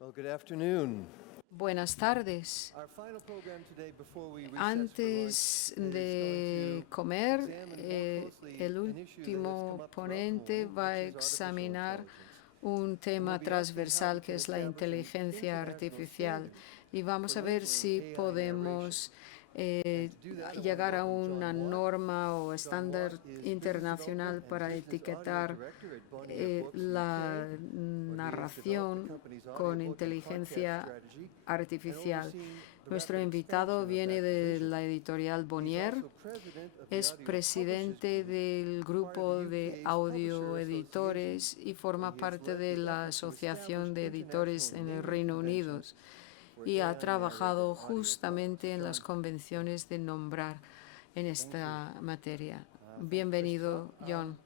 Well, good afternoon. Buenas tardes. Our final program today before we recess for Antes lunch de is going to comer, examine more closely el an issue that has come último up throughout the ponente morning, va a which is artificial examinar intelligence. un tema We'll be asking how we transversal que can es la establish an inteligencia international artificial standard y vamos for a ver labeling si AI narration. podemos And to do that, I want to llegar a welcome una John Watt. norma o John estándar Watt is Business internacional Development and para Business Audio etiquetar Director at Bonnier Books la UK, where he has developed the narración company's con audiobook and podcast inteligencia strategy and artificial. overseen the Nuestro rapid invitado expansion of viene that de division. la editorial He's Bonnier, also president of the es Audio Publishers presidente Group, del part of the grupo de UK's Publisher Association, audioeditores y forma and he has parte led de the la effort to establish Asociación de Editores international en el naming Reino Unido conventions for y ha AI-narrated trabajado audio products. justamente en las John, convenciones de nombrar en thank you. esta materia. Thanks, Christopher. Bienvenido, John.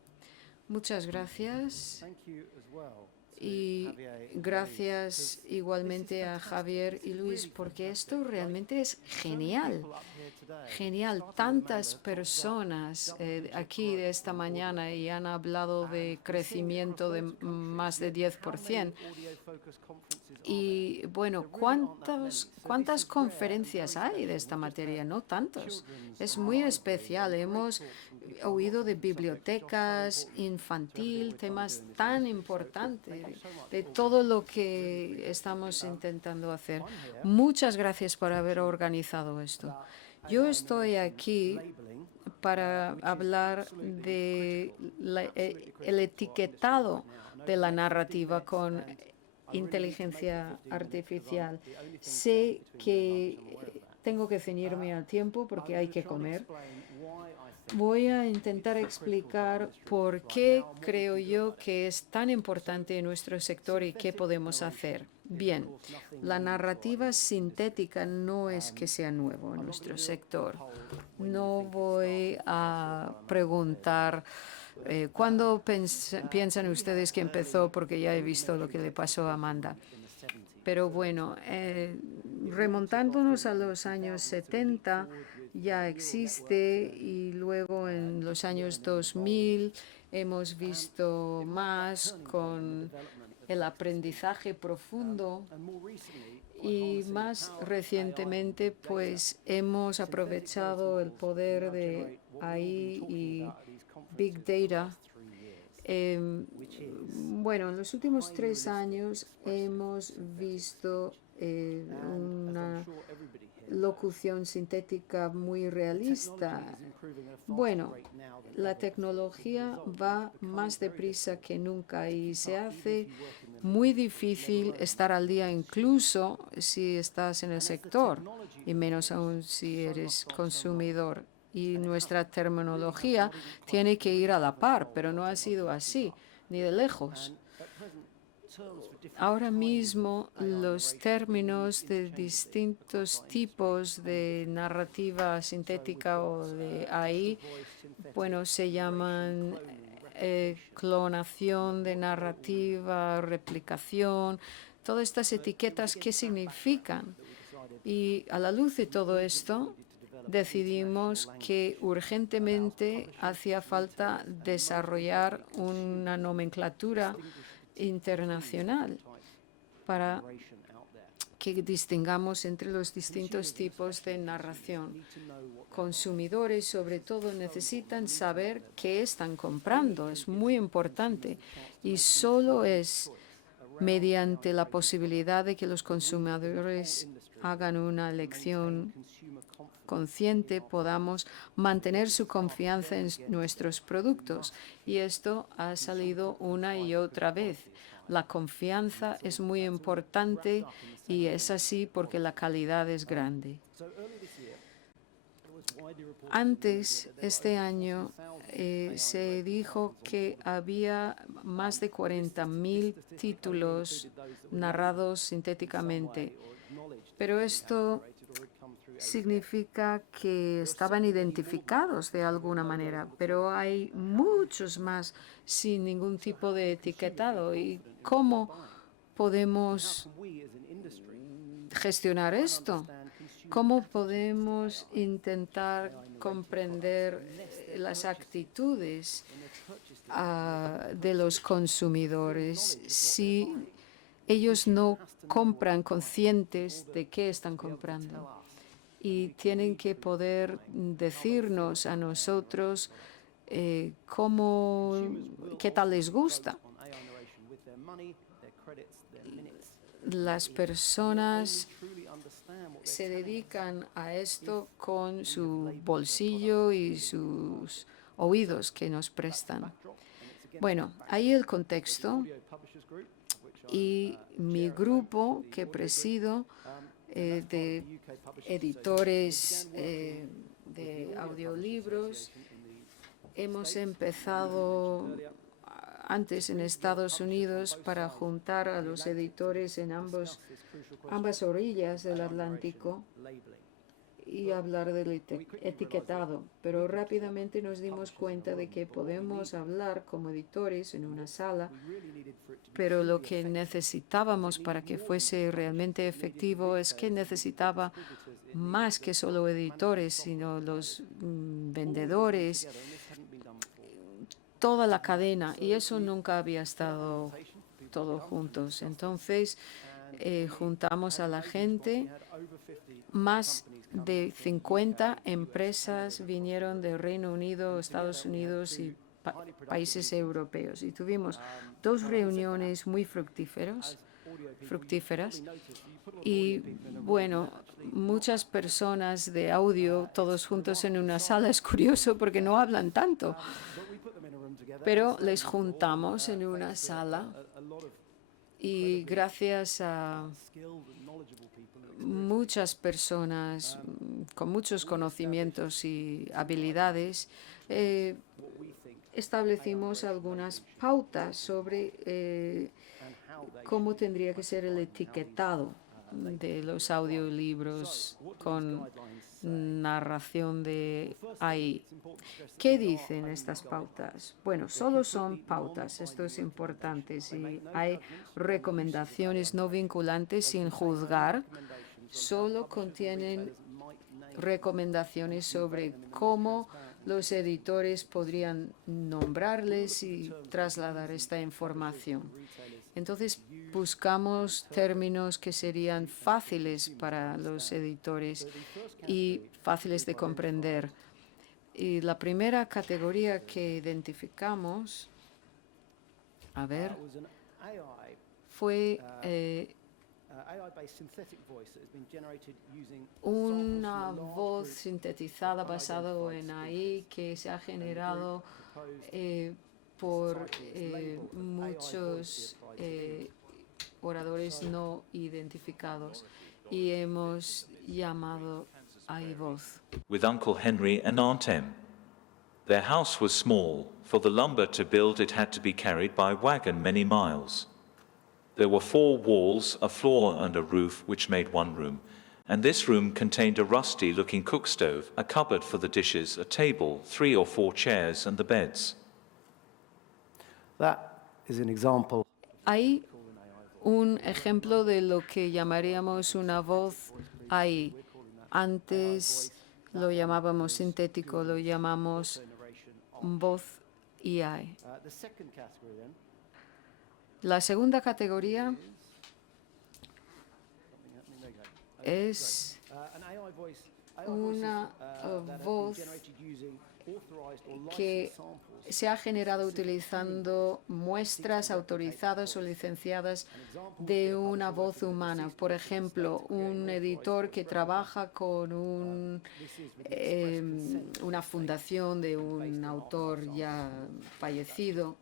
Muchas gracias. Thank you as well to Y Javier and Luis, gracias 'cause this is igualmente a fantastic. Javier This y is Luis, really porque fantastic. esto Like, realmente es so many genial. people up here today, Genial, starting with tantas Amanda, talked personas about double-digit aquí de growth esta in mañana audio. y han hablado de And we're seeing it across crecimiento de loads of countries, más de yet how 10%. many audio-focused conferences are there? Y bueno, There really aren't that many. So ¿cuántas this is rare and conferencias very hay de special. esta We've just materia? had No tantos. children's Es muy library especial. and great Hemos talks from people on oído lots de of different subjects. It's just so bibliotecas, important to everything infantil, we're trying to temas do in this tan industry. So importantes, thank you so much de for todo organising lo this. Really que appreciate it. estamos intentando hacer. I'm here Muchas gracias por to haber talk organizado esto. about Yo AI estoy narration aquí labeling, para which is hablar absolutely de critical, absolutely el critical to our industry etiquetado right now. I know de the la next 15 narrativa minutes, con and I really need to make it inteligencia 15 minutes because artificial. I'm the only thing Sé standing between you and lunch. que I'm aware of that. tengo que ceñirme al tiempo porque I'm hay going to que try and comer. explain why I think Voy a intentar it's so critical to our explicar industry por right qué now and what we creo can do yo about it. que es tan importante en nuestro sector y qué Synthetic podemos narration hacer. is, of Bien, course, nothing la new to our narrativa industry. sintética no es que sea nuevo en I'm not nuestro going to do a sector. poll when you No think it voy started. That's a what I'm preguntar cuándo piensan ustedes que empezó, porque ya he group visto lo que le measuring pasó a Amanda. in the 70s. Pero bueno, remontándonos a los años 70, ya existe y luego en los años 2000 hemos visto más con el aprendizaje profundo And more recently, by y harnessing más the power of recientemente AI pues hemos synthetic aprovechado el growth models poder now de generate what we've all been AI talking y about at these Big conferences for the Data. last 3 years, which is Bueno, en los últimos highly 3 realistic, años expressive, hemos synthetic visto speech. And as I'm una sure everybody here knows, locución sintética muy realista. technology is improving at a faster Bueno, rate now than la ever before. As a tecnología result, va it's becoming más very deprisa difficult que nunca to y keep se up, even hace if you work in the muy industry, let difícil alone estar al día, consume. incluso si estás en el And as the sector, technology y menos evolves, aún si so eres must our consumidor. Y And it nuestra hasn't. It really has terminología not even close tiene que ir a la reached the par, goal pero no of ha sido keeping así, up. ni de lejos. And at present, terms for different Ahora kinds mismo of AI los narration are being términos used de interchangeably distintos across our industry tipos and in de different ways. narrativa So we've sintética got o de assisted AI, voice, synthetic bueno, se narration, llaman cloning, replication. clonación de What they all mean. narrativa, replicación, todas estas But it was etiquetas, ¿qué against that significan? background that we decided Y a la luz de todo esto, decidimos que urgentemente hacía falta desarrollar una nomenclatura internacional para que distingamos entre los distintos tipos de narración. Consumidores, sobre todo, necesitan saber qué están comprando. Es muy importante. Y solo es mediante la posibilidad de que los consumidores hagan una elección consciente, podamos mantener su confianza en nuestros productos. Y esto ha salido una y otra vez. La confianza es muy importante y es así porque la calidad es grande. Antes, este año, se dijo que había más de 40.000 títulos narrados sintéticamente, pero esto significa que estaban identificados de alguna manera, pero hay muchos más sin ningún tipo de etiquetado. ¿Y cómo podemos gestionar esto? ¿Cómo podemos intentar comprender las actitudes de los consumidores si ellos no compran conscientes de qué están comprando y tienen que poder decirnos a nosotros qué tal les gusta. Las personas se dedican a esto con su bolsillo y sus oídos que nos prestan. Bueno, ahí el contexto y mi grupo que presido de editores de audiolibros. Hemos empezado antes en Estados Unidos para juntar a los editores en ambas orillas del Atlántico y hablar del etiquetado, pero rápidamente nos dimos cuenta de que podemos hablar como editores en una sala, pero lo que necesitábamos para que fuese realmente efectivo es que necesitaba más que solo editores, sino los vendedores, toda la cadena, y eso nunca había estado todo juntos. Entonces, juntamos a la gente, más de 50 empresas vinieron de Reino Unido, Estados Unidos y países europeos. Y tuvimos 2 reuniones muy fructíferas. Y bueno, muchas personas de audio, todos juntos en una sala, es curioso porque no hablan tanto. Pero les juntamos en una sala y gracias a muchas personas con muchos conocimientos y habilidades, establecimos algunas pautas sobre cómo tendría que ser el etiquetado de los audiolibros con narración de AI. ¿Qué dicen estas pautas? Bueno, solo son pautas, esto es importante. Si hay recomendaciones no vinculantes sin juzgar, solo contienen recomendaciones sobre cómo los editores podrían nombrarles y trasladar esta información. Entonces, buscamos términos que serían fáciles para los editores y fáciles de comprender. Y la primera categoría que identificamos, fue una voz sintetizada basada en AI que se ha generado por muchos oradores no identificados y hemos llamado AI voz. With Uncle Henry and Aunt Em. Their house was small. For the lumber to build it had to be carried by wagon many miles. There were 4 walls, a floor and a roof which made one room, and this room contained a rusty-looking cook stove, a cupboard for the dishes, a table, 3 or 4 chairs and the beds. That is an example. Hay un ejemplo de lo que llamaríamos una voz AI. Antes lo llamábamos sintético, lo llamamos voz AI. La segunda categoría es una voz que se ha generado utilizando muestras autorizadas o licenciadas de una voz humana. Por ejemplo, un editor que trabaja con una fundación de un autor ya fallecido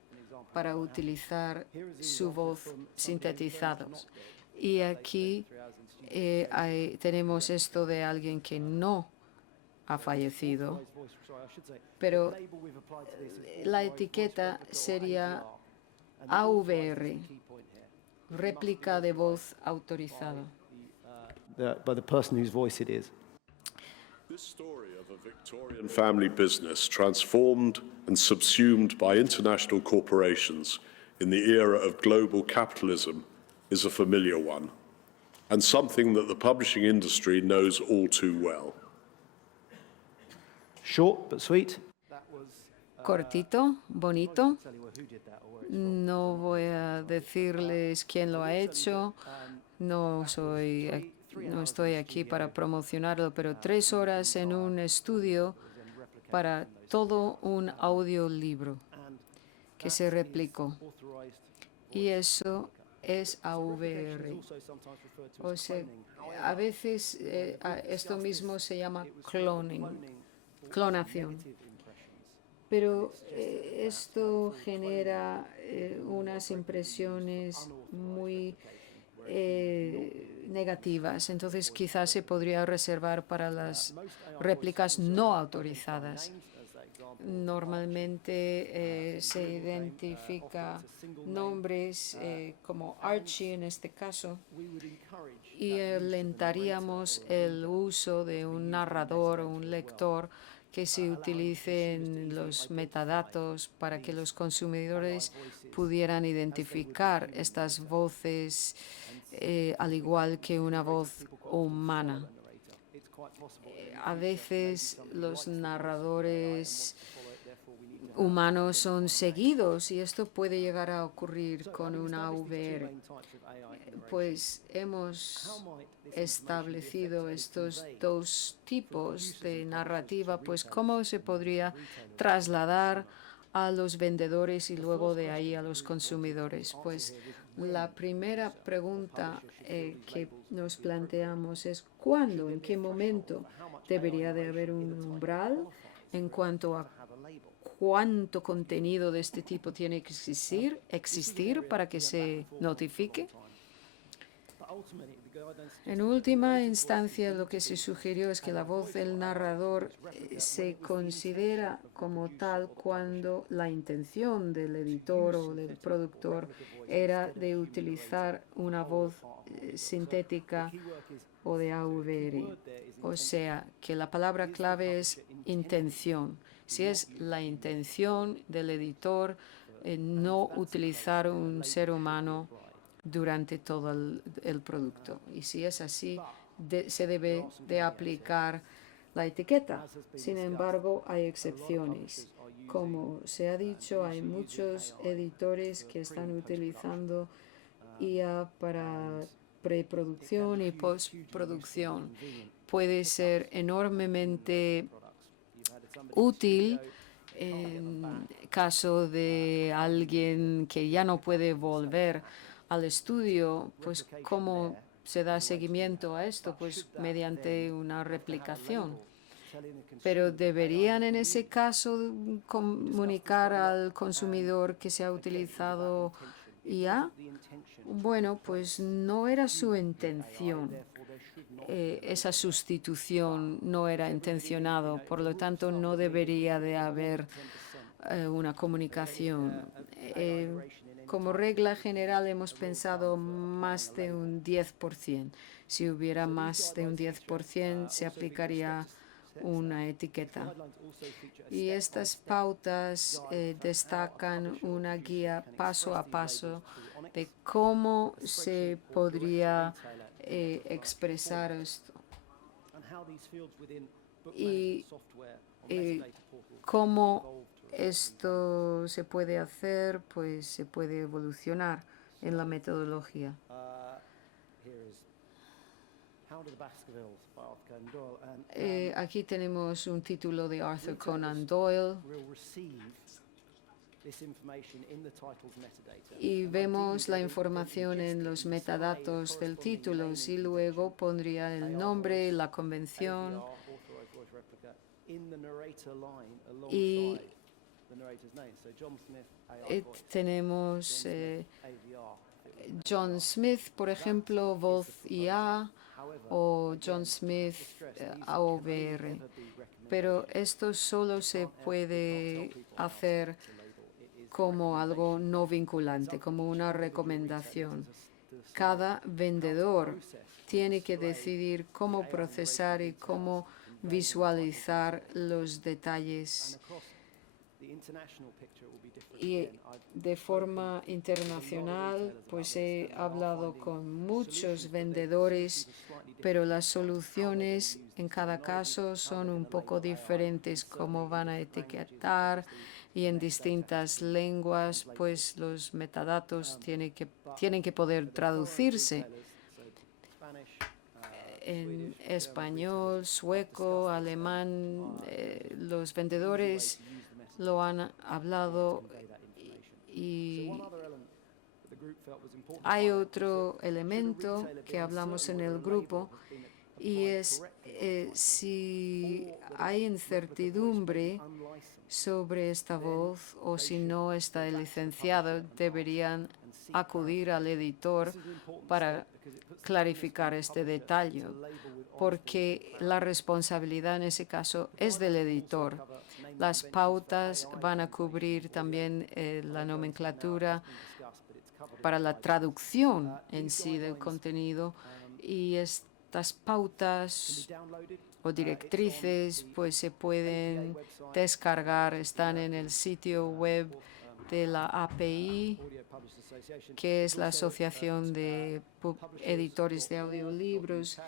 para utilizar su voz sintetizados. Y aquí tenemos esto de alguien que no ha fallecido, pero la etiqueta sería AVR, réplica de voz autorizada. By the person whose voice it is. This story of a Victorian family business transformed and subsumed by international corporations in the era of global capitalism is a familiar one, and something that the publishing industry knows all too well. Short but sweet. cortito, bonito. Tell you who did that or where it's No voy a decirles quién lo ha hecho. No estoy aquí para promocionarlo, pero 3 horas en un estudio para todo un audiolibro que se replicó. authorized. Y eso es AVR. Also sometimes referred to O as sea, cloning. a veces esto mismo se llama clonación. Pero esto genera unas impresiones muy negativas. Entonces, quizás se podría reservar para las réplicas no autorizadas. Normalmente se identifica nombres como Archie en este caso y alentaríamos el uso de un narrador o un lector que se utilicen los metadatos para que los consumidores pudieran identificar estas voces al igual que una voz humana. A veces los narradores humanos son seguidos y esto puede llegar a ocurrir con una AVR. Pues hemos establecido estos 2 tipos de narrativa, pues cómo se podría trasladar a los vendedores y luego de ahí a los consumidores. Pues la primera pregunta que nos planteamos es ¿cuándo, en qué momento debería de haber un umbral en cuanto a cuánto contenido de este tipo tiene que existir para que se notifique? En última instancia, lo que se sugirió es que la voz del narrador se considera como tal cuando la intención del editor o del productor era de utilizar una voz sintética o de AVR. O sea, que la palabra clave es intención. Si es la intención del editor no utilizar un ser humano durante todo el producto. Y si es así, se debe de aplicar la etiqueta. Sin embargo, hay excepciones. Como se ha dicho, hay muchos editores que están utilizando IA para preproducción y postproducción. Puede ser enormemente útil en caso de alguien que ya no puede volver al estudio, pues cómo se da seguimiento a esto, pues mediante una replicación. Pero deberían en ese caso comunicar al consumidor que se ha utilizado IA. Bueno, pues no era su intención. Esa sustitución no era intencionado, por lo tanto no debería de haber una comunicación. Como regla general hemos pensado más de un 10%. Si hubiera más de un 10%, se aplicaría una etiqueta. Y estas pautas destacan una guía paso a paso de cómo se podría expresar esto y cómo esto se puede hacer, pues se puede evolucionar en la metodología. Aquí tenemos un título de Arthur Conan Doyle y vemos la información en los metadatos del título y luego pondría el nombre, la convención y tenemos John Smith, por ejemplo, voz IA o John Smith AVR. Pero esto solo se puede hacer como algo no vinculante, como una recomendación. Cada vendedor tiene que decidir cómo procesar y cómo visualizar los detalles. Y de forma internacional, pues he hablado con muchos vendedores, pero las soluciones en cada caso son un poco diferentes, cómo van a etiquetar, y en distintas lenguas, pues los metadatos tienen que poder traducirse en español, sueco, alemán. Los vendedores lo han hablado y hay otro elemento que hablamos en el grupo y es si hay incertidumbre sobre esta voz o si no está licenciado, deberían acudir al editor para clarificar este detalle, porque la responsabilidad en ese caso es del editor. Las pautas van a cubrir también la nomenclatura para la traducción en sí del contenido, y estas pautas o directrices pues se pueden descargar, están en el sitio web de la API, que es la Asociación de Editores de Audiolibros,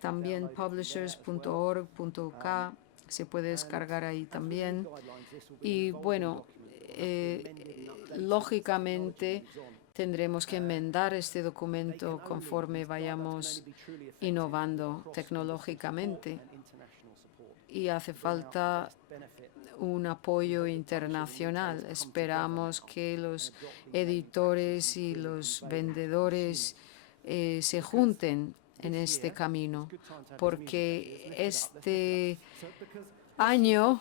también publishers.org.uk se puede descargar ahí también. Y bueno, lógicamente tendremos que enmendar este documento conforme vayamos innovando tecnológicamente y hace falta un apoyo internacional. Esperamos que los editores y los vendedores se junten en este camino, porque este año,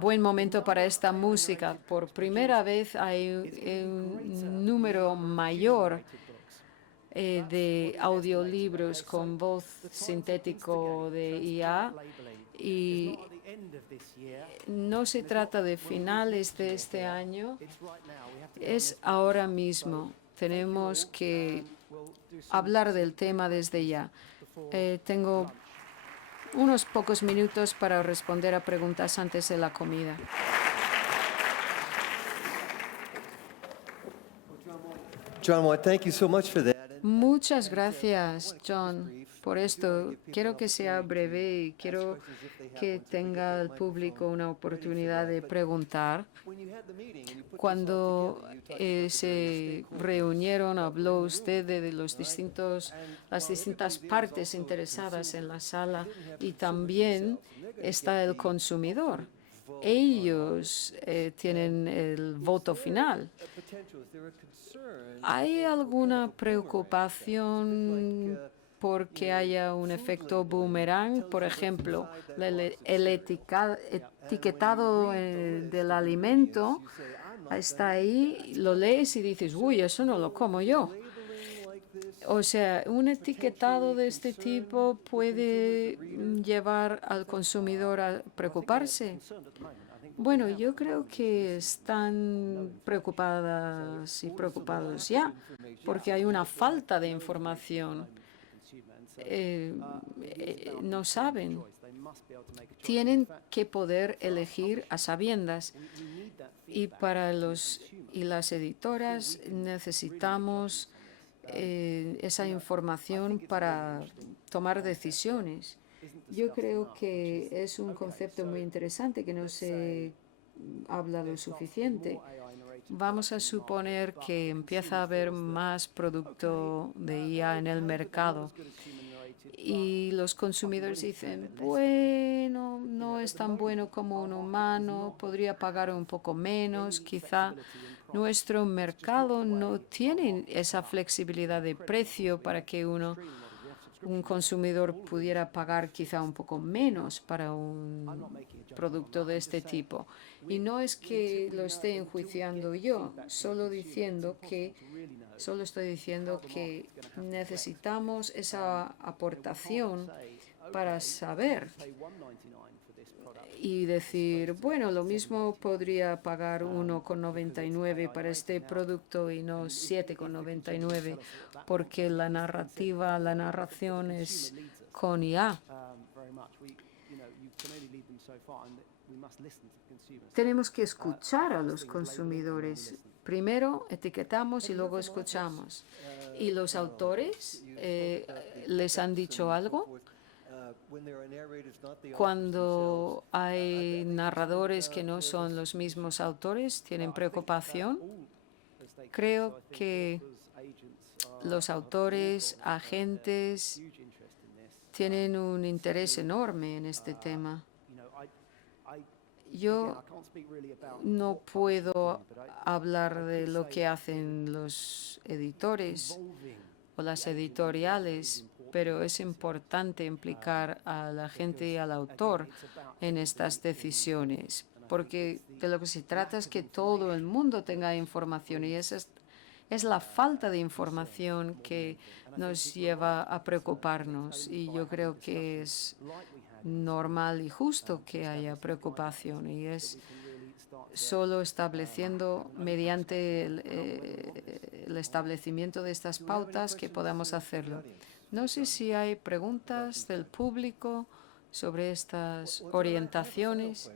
buen momento para esta música. Por primera vez hay un número mayor de audiolibros con voz sintético de IA, y no se trata de finales de este año, es ahora mismo. Tenemos que hablar del tema desde ya. Tengo unos pocos minutos para responder a preguntas antes de la comida. John, thank you so much for that. Muchas gracias, John, por esto. Quiero que sea breve y quiero que tenga el público una oportunidad de preguntar. Cuando se reunieron, habló usted de las distintas partes interesadas en la sala, y también está el consumidor. Ellos tienen el voto final. ¿Hay alguna preocupación porque haya un efecto boomerang? Por ejemplo, el etiquetado del alimento está ahí, lo lees y dices, uy, eso no lo como yo. O sea, un etiquetado de este tipo puede llevar al consumidor a preocuparse. Bueno, yo creo que están preocupadas y preocupados ya, porque hay una falta de información. No saben. Tienen que poder elegir a sabiendas. Y para los y las editoras necesitamos esa información para tomar decisiones. Yo creo que es un concepto muy interesante que no se habla lo suficiente. Vamos a suponer que empieza a haber más producto de IA en el mercado y los consumidores dicen, bueno, no es tan bueno como un humano, podría pagar un poco menos, quizá nuestro mercado no tiene esa flexibilidad de precio para que un consumidor pudiera pagar quizá un poco menos para un producto de este tipo. Y no es que lo esté enjuiciando yo, solo estoy diciendo que necesitamos esa aportación para saber y decir, bueno, lo mismo podría pagar 1,99 para este producto y no 7,99, porque la narración es con IA. Tenemos que escuchar a los consumidores. Primero etiquetamos y luego escuchamos. ¿Y los autores les han dicho algo? when there are narrators not the authors Cuando themselves. hay narradores que no son los mismos autores, tienen preocupación. Creo que los autores, agentes, tienen un interés enorme en este tema. Yo no puedo hablar de lo que hacen los editores o las editoriales, pero es importante implicar a la gente y al autor en estas decisiones, porque de lo que se trata es que todo el mundo tenga información y esa es la falta de información que nos lleva a preocuparnos, y yo creo que es normal y justo que haya preocupación, y es solo estableciendo mediante el establecimiento de estas pautas que podamos hacerlo. No sé si hay preguntas del público sobre estas orientaciones.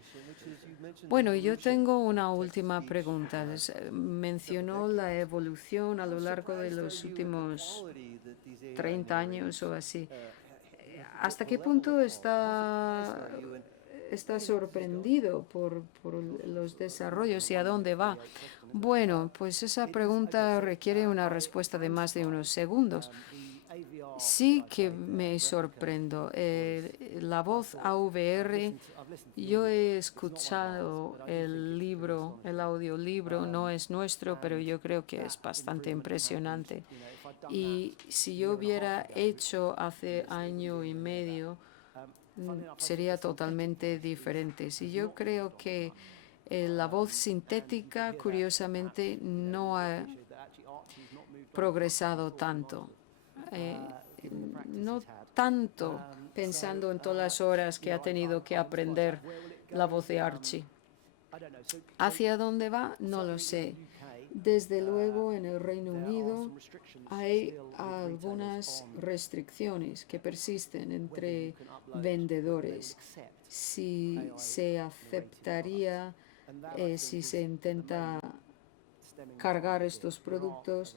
Bueno, yo tengo una última pregunta. Mencionó la evolución a lo largo de los últimos 30 años o así. ¿Hasta qué punto está sorprendido por los desarrollos y a dónde va? Bueno, pues esa pregunta requiere una respuesta de más de unos segundos. Sí que me sorprendo. La voz AVR, yo he escuchado el libro, el audiolibro, no es nuestro, pero yo creo que es bastante impresionante. Y si yo hubiera hecho hace año y medio, sería totalmente diferente. Si yo creo que la voz sintética, curiosamente, no ha progresado tanto. No tanto pensando en todas las horas que ha tenido que aprender la voz de Archie. ¿Hacia dónde va? No lo sé. Desde luego, en el Reino Unido hay algunas restricciones que persisten entre vendedores. Si se aceptaría, si se intenta cargar estos productos,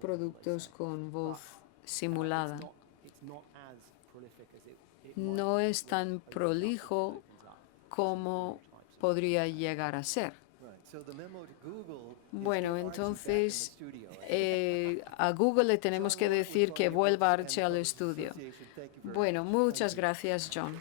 productos con voz simulada. No es tan prolijo como podría llegar a ser. Bueno, entonces a Google le tenemos que decir que vuelva Archie al estudio. Bueno, muchas gracias, John.